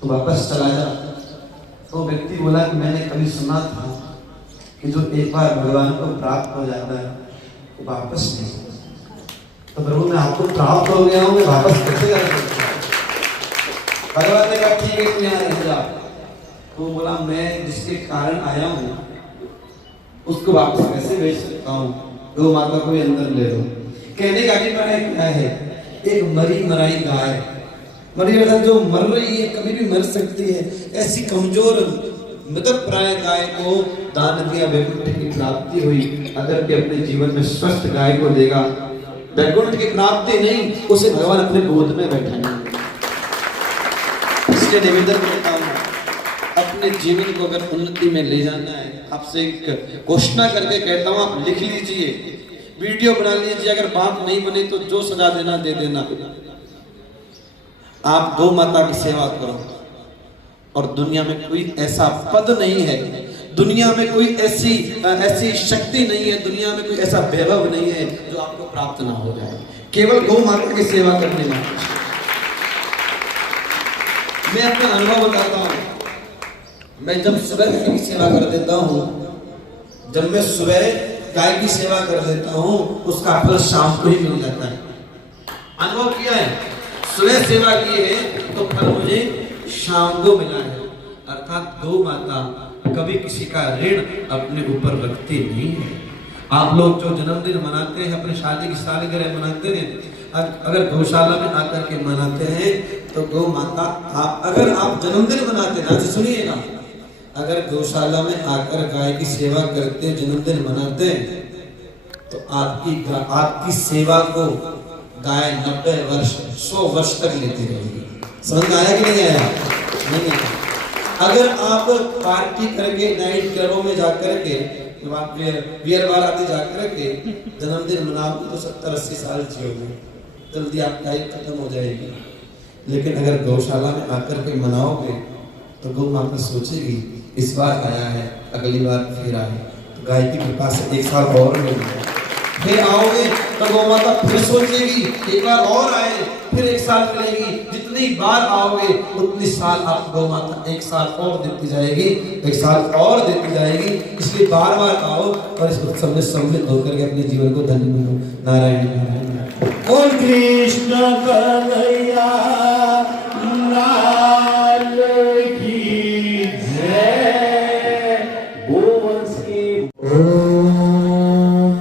तो वापस चला जा। तो व्यक्ति बोला कि मैंने कभी सुना था कि जो एक बार भगवान को प्राप्त हो जाता है वो वापस नहीं। तो प्रभु मैं आपको प्राप्त हो गया हूँ, मैं वापस कैसे जा सकता हूँ? भगवान ने कहा ठीक है तुम यहाँ रह जा। तो बोला मैं जिसके कारण आया हूँ उसको वापस कैसे भेज सकता हूँ? गौ माता को भी अंदर ले लो। कहने का अभिप्राय क्या है? एक मरी मराई गाय, मरी अर्थात जो मर रही है, कभी भी मर सकती है, ऐसी कमजोर मृतक प्राय गाय को दान किया, वैकुंठ की प्राप्ति हुई। अगर भी अपने जीवन में स्वस्थ गाय को देगा, वैकुंठ की प्राप्ति नहीं, उसे भगवान अपने गोद में बैठाएंगे। इसके निवेदन करता हूं, अपने जीवन को अगर उन्नति में ले जाना है, आपसे एक घोषणा करके कहता हूं, आप लिख लीजिए, वीडियो बना लीजिए। अगर बात नहीं बने तो जो सजा देना दे देना। आप गौ माता की सेवा करो, और दुनिया में कोई ऐसा पद नहीं है, दुनिया में कोई ऐसी शक्ति नहीं है, दुनिया में कोई ऐसा वैभव नहीं है जो आपको प्राप्त ना हो जाए, केवल गौ माता की सेवा करने में। मैं अपना अनुभव बताता हूं। मैं जब सुबह गाय की सेवा कर देता हूं, जब मैं सुबह गाय की सेवा कर देता हूं, उसका फल शाम को ही मिल जाता है। अनुभव किया है, सुबह सेवा की है तो फल मुझे शाम को मिला है। अर्थात गौ माता कभी किसी का ऋण अपने ऊपर रखती नहीं है। आप लोग जो जन्मदिन मनाते हैं, अपने शादी की सालगिरह मनाते हैं, अगर गौशाला में आकर के मनाते हैं तो गौ माता, अगर आप जन्मदिन मनाते हैं, सुनिएगा, अगर गौशाला में आकर गाय की सेवा करते, जन्मदिन मनाते हैं, तो आपकी सेवा को गाय 90 वर्ष 100 वर्ष तक लेती रहेगी। समझ आया कि नहीं आया? नहीं आया। अगर आप पार्टी करके नाइट क्लबों में जाकर के, जब आप बियर बार आते जाकर के जन्मदिन मनाओगे तो 70-80 साल जियोगे, जल्दी आपकी लाइफ खत्म हो जाएगी। लेकिन अगर गौशाला में आकर के मनाओगे तो गौ माता सोचेगी इस बार आया है, अगली बार फिर आए, तो गाय की कृपा से 1 साल और मिलेगा। फिर आओगे तो गौ माता फिर सोचेगी एक बार और आए, फिर 1 साल मिलेगी। जितनी बार आओगे उतनी साल आप गौ माता 1 साल और देती जाएगी, 1 साल और देती जाएगी। इसलिए बार बार आओ और इस उत्सव में सम्मिलित होकर के अपने जीवन को धन्य बनाओ। नारायण नारायण। बोल कृष्ण कन्हैया लाल की जय। गोवंश के ओम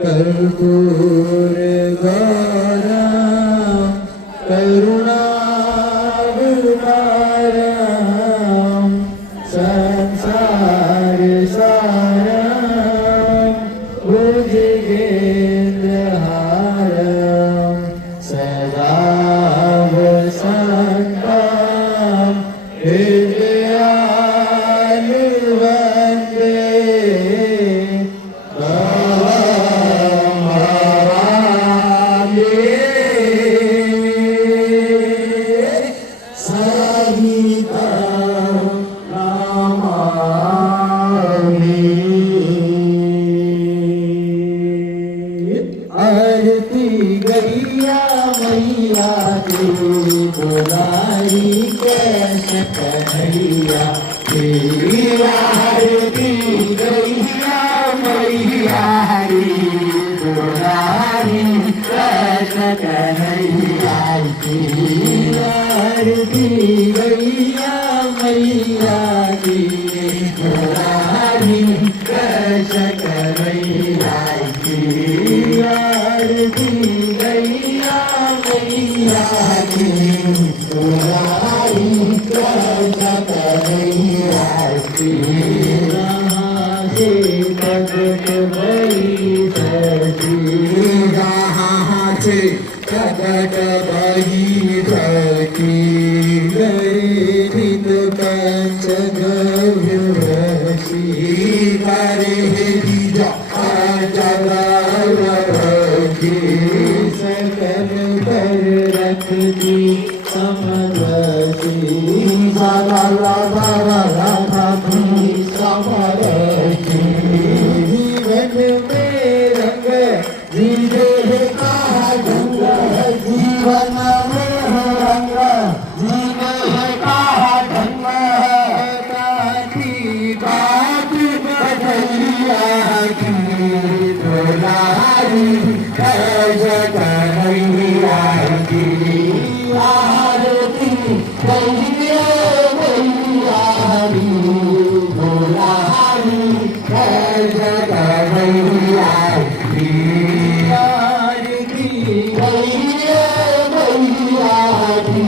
कर्पूर गौरम करुणावतारम संसार सारम भुजगेन्द्रहारम सदा वसन्तं हृदयानि वन्दे आरती गैया मैया की बुलाई कैसे कन्हैया तेरी आरती गैया मैया की बुलाई कैसे कन्हैया तेरी आरती गैया मैया की बुलाई कैसे कन्हैया आरती गैया मैया की बुलाई कैसे कन्हैया की जहाँ से प्रकट भई सती जहाँ से प्रकट भई सती गरित पंच गव्यवशी करे सकल कर रखती समरसी समरसी जीवन में रंग जीवे का ढंग जीवन में रंग जीवे का ढंग की बात बदलिया की बुलाई कैसे कन्हैया की आरती गैया मैया की बुलाई कैसे कन्हैया की आरती गैया मैया की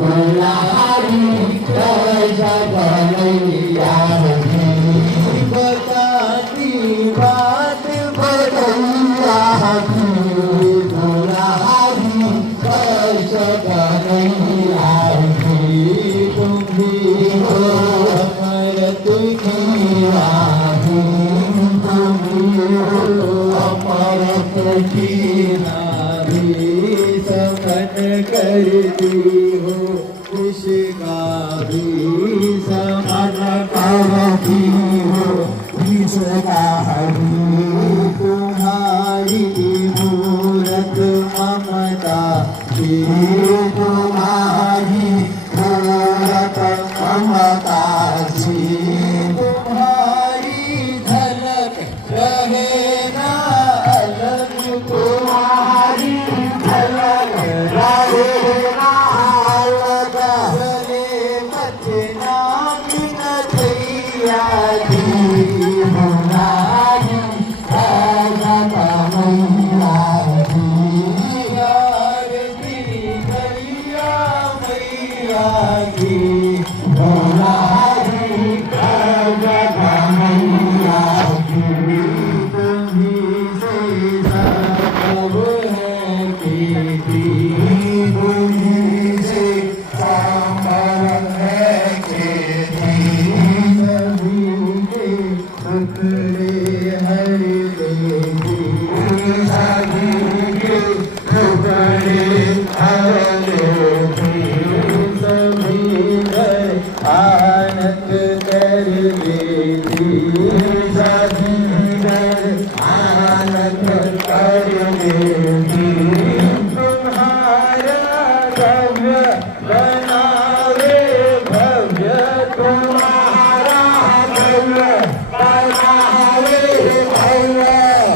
बुलाई कैसे कन्हैया की बताती बात बदलिया की बुलाई कैसे कन्हैया की तुम भी हो अमृत की राही तुम भी हो अमृत की राही समन करती हो इसका भी समन करती हो इसका भी तुम्हारी मूरत ममता की तुम्हारी मूरत ममता की तुम्हारी झलक रहे ना अलग तुम्हारी झलक रहे ना अलग चले बचना बिन छैया की बुलाई कैसे कन्हैया की आरती गैया मैया की बुलाई कैसे कन्हैया की तुम्हीं से सब है खेती तुम्हीं से संभव है खेती सभी के टुकड़े हर लेती सभी के टुकड़े हर लेती सभी घर बनावे भव्य तुम्हारा भव्य बनावे भव्य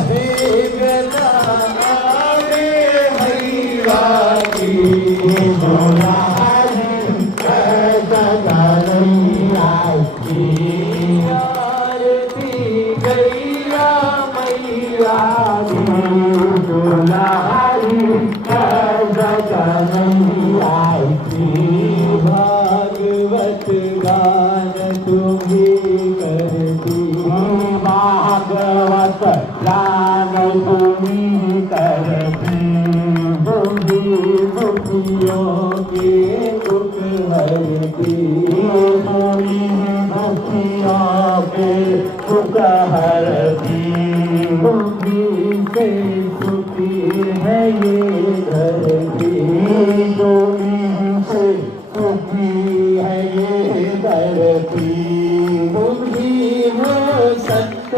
देवता आवे मैया की दुलारी सदानंदा की आरती गैया मैया की दुलारी सदानंदा की भागवत गान तुम्ही करती भागवत गान तुम्ही करती दुखियों के दुख हरती दुखियों के दुख हरती दुखी से सुखी है ये धरती दुखी से सुखी है ये धरती दुखी हो संत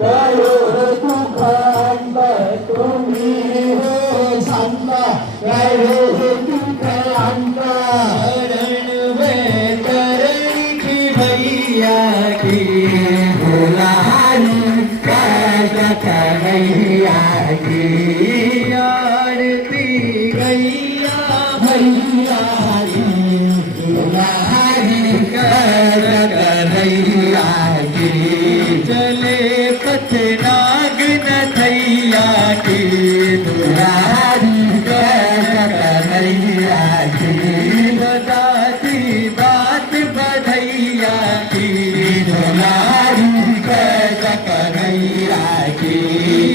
करो दुखांत तुम्ही हो संत करो दुखांत शरण में करणी की भैया की दुलारी कन्हैया की आरती गैया भैया की दुलारी कन्हैया की चले पथ नाग नथैया की दुलारी कन्हैया की बताती बात बधैया की दुलारी कन्हैया की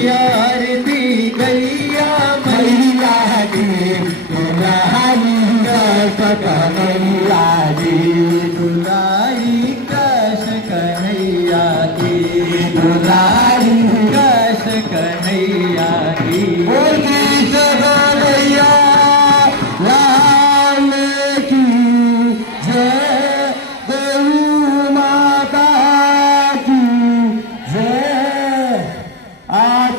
आरती गैया भैया की दुलारी कन्हैया की दुलारी कश कन्हैया की दुलारी कश कन्हैया की बोली कन्हैया लाल की जय गौ माता की जय। आज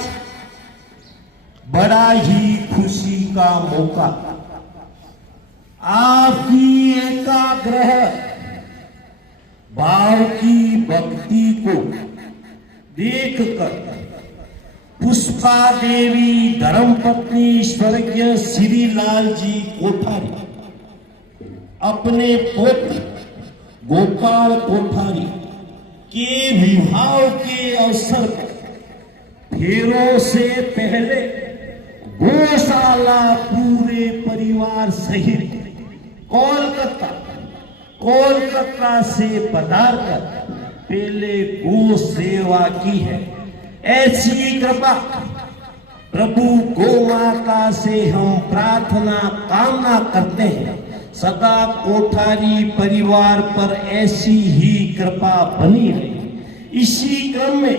बड़ा ही खुशी का मौका आपकी एकाग्र भाव की भक्ति को देखकर पुष्पा देवी धर्मपत्नी स्वर्गीय श्री लाल जी कोठारी अपने पुत्र गोपाल कोठारी के विवाह के अवसर पर फेरों से पहले गौशाला पूरे परिवार सहित कोलकाता से पधार कर पहले गो सेवा की है। ऐसी कृपा प्रभु गौ माता से हम प्रार्थना कामना करते हैं। सदा कोठारी परिवार पर ऐसी ही कृपा बनी रहे। इसी क्रम में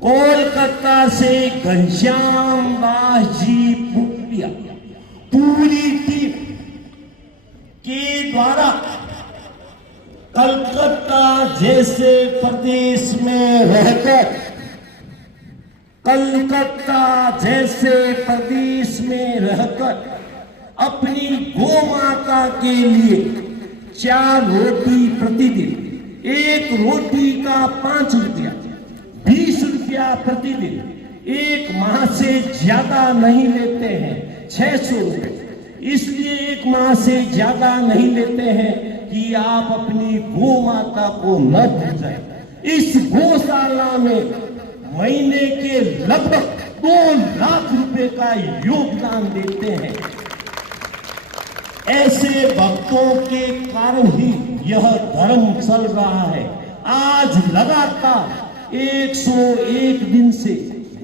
कोलकाता से घनश्याम दास जी पुटिया पूरी टीम के द्वारा कलकत्ता जैसे प्रदेश में रहकर अपनी गौ माता के लिए 4 रोटी प्रतिदिन, एक रोटी का 5 रुपया, 20 रुपया प्रतिदिन, एक माह से ज्यादा नहीं लेते हैं, 600 रुपये। इसलिए एक माह से ज्यादा नहीं लेते हैं कि आप अपनी गौ माता को न भूल जाए। इस गौशाला में महीने के लगभग 2 लाख रुपए का योगदान देते हैं। ऐसे भक्तों के कारण ही यह धर्म चल रहा है। आज लगातार 101 दिन से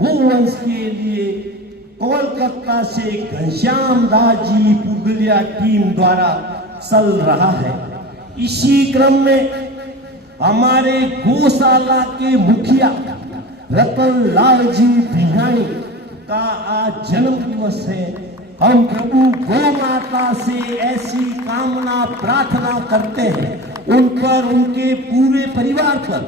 गोवंश के लिए कोलकाता से घनश्याम दास जी पुगलिया टीम द्वारा चल रहा है। इसी क्रम में हमारे गौशाला के मुखिया रतन लाल जी भिहानी का आज जन्म दिवस है। हम प्रभु गौ माता से ऐसी कामना प्रार्थना करते हैं उन पर, उनके पूरे परिवार पर,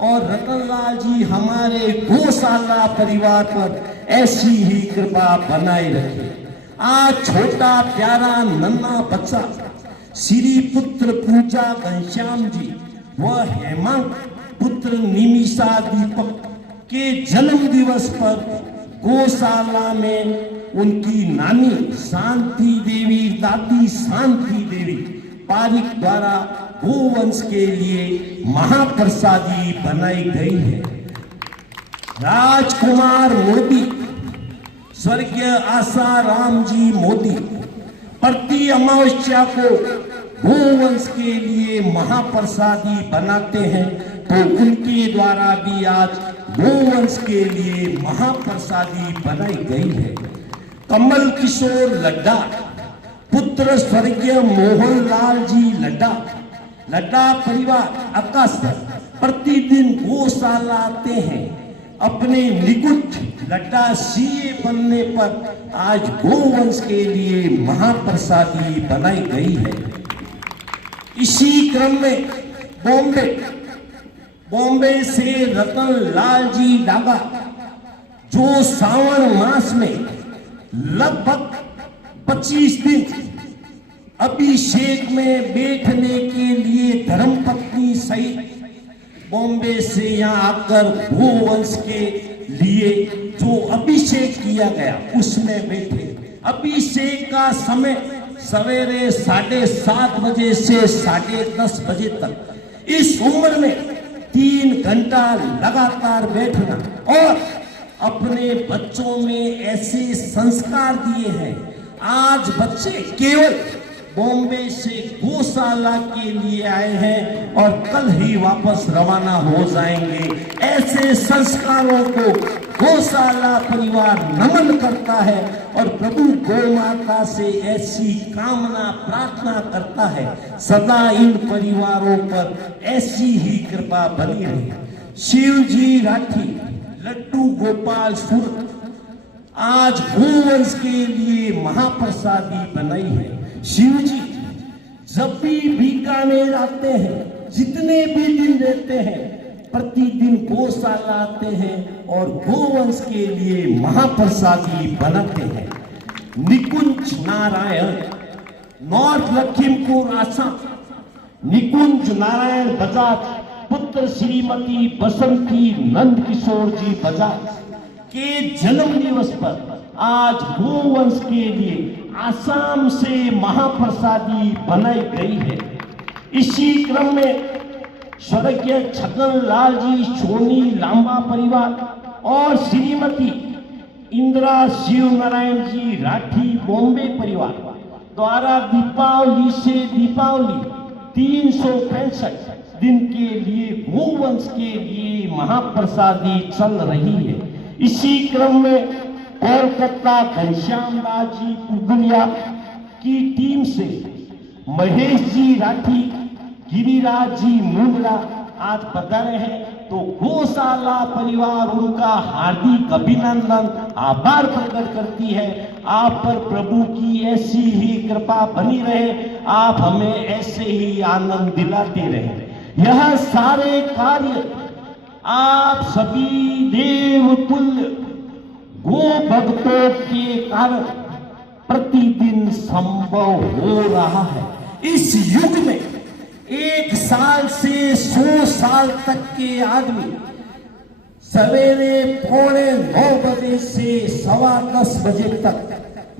और रतनलाल जी हमारे गौशाला परिवार पर ऐसी ही कृपा बनाए रखे। आज छोटा प्यारा नन्हा बच्चा श्री पुत्र पूजा घनश्याम जी व हेमंत पुत्र निमिषा दीपक के जन्म दिवस पर गौशाला में उनकी नानी शांति देवी, दादी शांति देवी पारिक द्वारा गोवंश के लिए महाप्रसादी बनाई गई है। राजकुमार मोदी, स्वर्गीय आसाराम जी मोदी प्रति अमावस्या को गोवंश के लिए महाप्रसादी बनाते हैं, तो उनके द्वारा भी आज गोवंश के लिए महाप्रसादी बनाई गई है। कमल किशोर लड्डा पुत्र स्वर्गीय मोहनलाल जी लड्डा, लड्डा परिवार अकाशर प्रतिदिन गौशाला आते हैं। अपने निकुंज लड्डा सीए बनने पर आज गोवंश के लिए महाप्रसादी बनाई गई है। इसी क्रम में बॉम्बे से रतन लाल जी डागा, जो सावन मास में लगभग 25 दिन अभिषेक में बैठने के लिए धर्मपत्नी सहित बॉम्बे से यहाँ आकर गोवंश के लिए जो अभिषेक किया गया उसमें बैठे। अभिषेक का समय सवेरे 7:30 बजे से 10:30 बजे तक। इस उम्र में 3 घंटा लगातार बैठना और अपने बच्चों में ऐसे संस्कार दिए हैं। आज बच्चे केवल बॉम्बे से गौशाला के लिए आए हैं और कल ही वापस रवाना हो जाएंगे। ऐसे संस्कारों को गौशाला परिवार नमन करता है और प्रभु गौ माता से ऐसी कामना प्रार्थना करता है, सदा इन परिवारों पर ऐसी ही कृपा बनी रहे। शिव जी राठी, लड्डू गोपाल सूरत आज गोवंश के लिए महाप्रसादी बनाई है। शिव जी जब भी बीकानेर आते हैं, जितने भी दिन रहते हैं, प्रतिदिन गौशाला आते हैं और गोवंश के लिए महाप्रसादी बनाते हैं। निकुंज नारायण, नॉर्थ लखीमपुर आसाम, निकुंज नारायण बजाज पुत्र श्रीमती बसंती नंद किशोर जी बजाज के जन्म दिवस पर आज गोवंश के लिए आसाम से महाप्रसादी बनाई गई है। इसी क्रम में स्वर्गीय छगन लाल जी सोनी लांबा परिवार और श्रीमती इंदिरा शिव नारायण जी राठी बॉम्बे परिवार द्वारा दीपावली से दीपावली 365 दिन के लिए गोवंश के लिए महाप्रसादी चल रही है। इसी क्रम में कोलकाता घनश्याम दास जी कुगलिया की टीम से महेश जी राठी, गिरिराज जी मुंगला आज पधारे हैं, तो गौशाला परिवार उनका हार्दिक अभिनंदन आभार प्रकट करती है। आप पर प्रभु की ऐसी ही कृपा बनी रहे, आप हमें ऐसे ही आनंद दिलाते रहे। यह सारे कार्य आप सभी देव तुल्य गो भक्तों के कारण प्रतिदिन संभव हो रहा है। इस युग में 1 साल से 100 साल तक के आदमी सवेरे 8:45 बजे से 10:15 बजे तक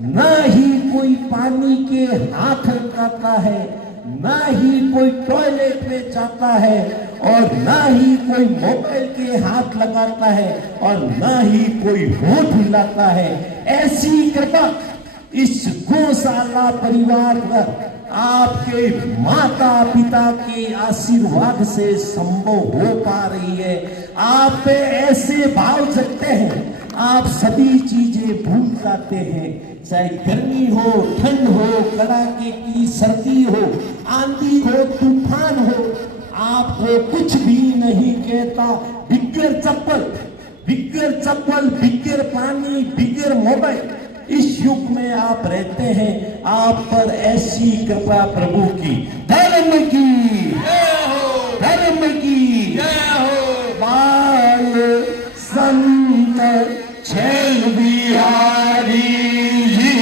न ही कोई पानी के हाथ लगाता है, न ही कोई टॉयलेट में जाता है और न ही कोई मोबाइल के हाथ लगाता है और न ही कोई होठ हिलाता है। ऐसी कृपा इस गौशाला परिवार पर आपके माता पिता के आशीर्वाद से संभव हो पा रही है। आप पे ऐसे भाव जगते हैं, आप सभी चीजें भूल जाते हैं, चाहे गर्मी हो, ठंड हो, कड़ाके की सर्दी हो, आंधी हो, तूफान हो, आपको कुछ भी नहीं कहता। बिगर चप्पल, बिगर पानी, बिगर मोबाइल इस युग में आप रहते हैं। आप पर ऐसी कृपा प्रभु की, धर्म की, धर्म की बाल संत छैल बिहारी जी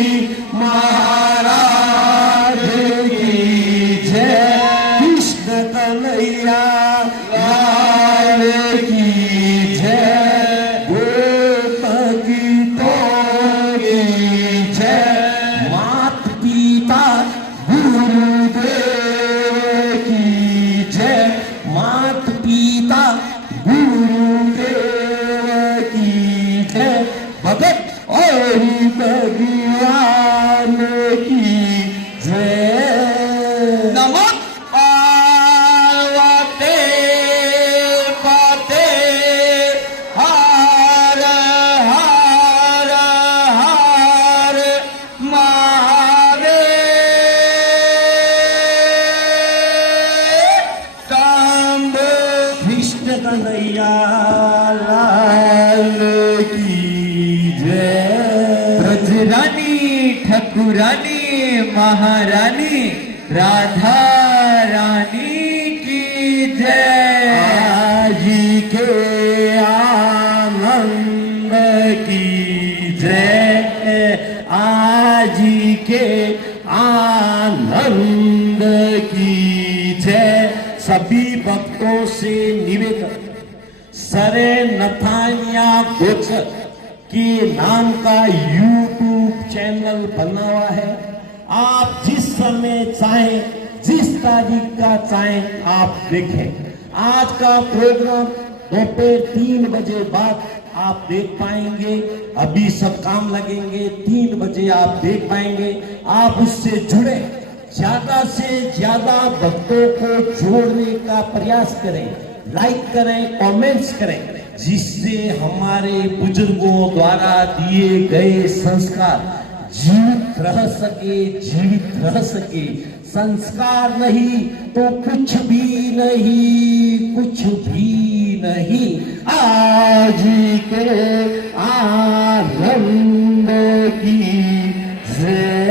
रानी महारानी राधा रानी की जय। आज के आनंद की जय, आज के आनंद की जय। सभी भक्तों से निवेदन, सरे नथानिया गोचर के नाम का यूट्यूब चैनल बना हुआ है। आप जिस समय चाहें, जिस तारीख का चाहें आप देखें। आज का प्रोग्राम दोपहर 3 बजे बाद आप देख पाएंगे। अभी सब काम लगेंगे, 3 बजे आप देख पाएंगे। आप उससे जुड़े, ज्यादा से ज्यादा भक्तों को जोड़ने का प्रयास करें, लाइक करें, कमेंट्स करें, जिससे हमारे बुजुर्गों द्वारा दिए गए संस्कार जीवित रह सके, जीवित रह सके। संस्कार नहीं तो कुछ भी नहीं, कुछ भी नहीं। आज के आनंद की